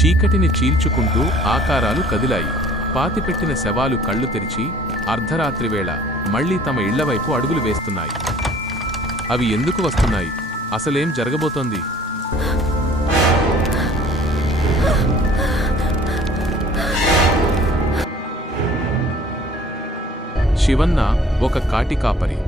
చీకటిని చీల్చుకుంటూ ఆకారాలు కదిలాయి. పాతిపెట్టిన శవాలు కళ్ళు తెరిచి అర్ధరాత్రివేళ మళ్లీ తమ ఇళ్లవైపు అడుగులు వేస్తున్నాయి. అవి ఎందుకు వస్తున్నాయి? అసలేం జరగబోతోంది? శివన్న ఒక కాటికాపరి.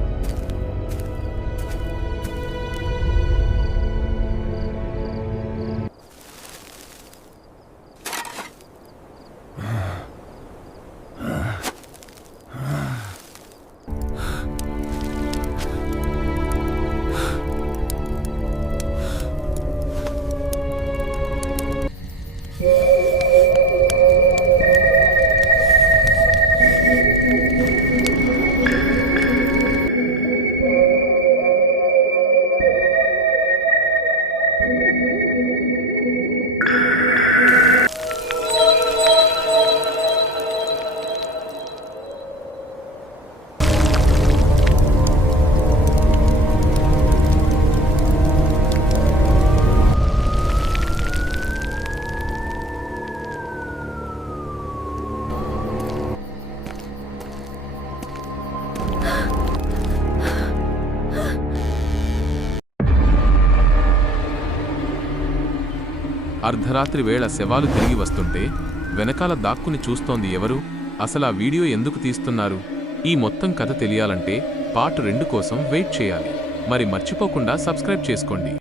అర్ధరాత్రి వేళ శవాలు తిరిగి వస్తుంటే వెనకాల దాక్కుని చూస్తోంది ఎవరు? అసలా వీడియో ఎందుకు తీస్తున్నారు? ఈ మొత్తం కథ తెలియాలంటే పార్ట్ 2 కోసం వెయిట్ చేయాలి. మరి మర్చిపోకుండా సబ్స్క్రైబ్ చేసుకోండి.